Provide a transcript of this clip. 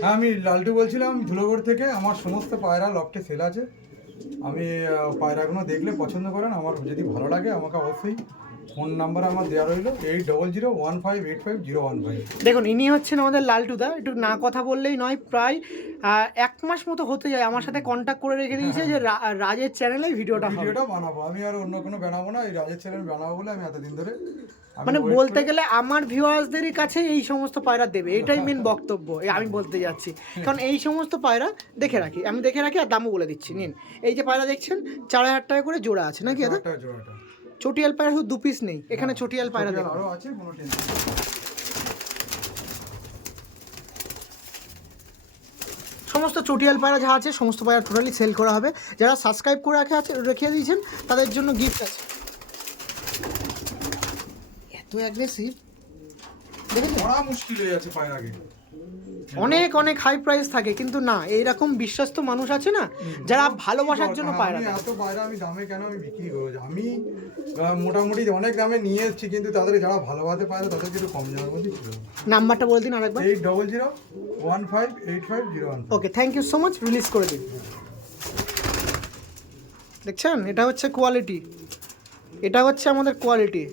হ্যাঁ, আমি লালটু বলছিলাম ধুলোগড় থেকে। আমার সমস্ত পায়রা লফটে সেল আছে। আমি পায়রাগুলো দেখলে পছন্দ করেন, আমার যদি ভালো লাগে আমাকে অবশ্যই ফোন নাম্বার আমার দেওয়া রইলো 8001585015। দেখুন ইনি হচ্ছেন আমাদের লালটুদা, একটু না কথা বললেই নয়, প্রায় 1 মাস মতো হতে যায় আমার সাথে কন্ট্যাক্ট করে রেখে দিয়েছে যে রাজের চ্যানেলে ভিডিওটা হবে। বানাবো আমি, আর অন্য কোনো বানাবো না, এই রাজের চ্যানেল বানাবো বলে আমি এতদিন ধরে মানে বলতে গেলে আমার ভিউয়ার্সদেরই কাছে এই সমস্ত পায়রা দেবে, এটাই মেন বক্তব্য আমি বলতে যাচ্ছি। কারণ এই সমস্ত পায়রা দেখে রাখি আর দামও বলে দিচ্ছি। নিন, এই যে পায়রা দেখছেন 4000 টাকা করে জোড়া আছে নাকি দাদা? জোড়াটা চটিয়াল পায়রা শুধু 2 পিস নেই, এখানে চটিয়াল পায়রা দেখুন আরো আছে, কোনো টেনশন। সমস্ত চটিয়াল পায়রা যা আছে সমস্ত পায়রা টোটালি সেল করা হবে। যারা সাবস্ক্রাইব করে রেখে দিয়েছেন তাদের জন্য গিফট আছে। এত অ্যাগ্রেসিভ দেখেছেন, পড়া মুশকিল হয়ে যাচ্ছে পায়রাকে। অনেক অনেক হাই প্রাইস থাকে, কিন্তু না, এইরকম বিশ্বস্ত মানুষ আছে না যারা ভালোবাসার জন্য পায়রা দেয়। এত পায়রা আমি দামে কেন আমি বিক্রি করবো? আমি মোটামুটি অনেক দামে নিয়ে এসেছি, কিন্তু তাদের যারা ভালোবাসে পায়রা তাদেরকে একটু কম দামের মধ্যে ছিল। নাম্বারটা বলে দিন আরেকবার। 8001585015। Okay, thank you so much, release করে দিন। দেখছেন, এটা হচ্ছে কোয়ালিটি, এটা হচ্ছে আমাদের কোয়ালিটি।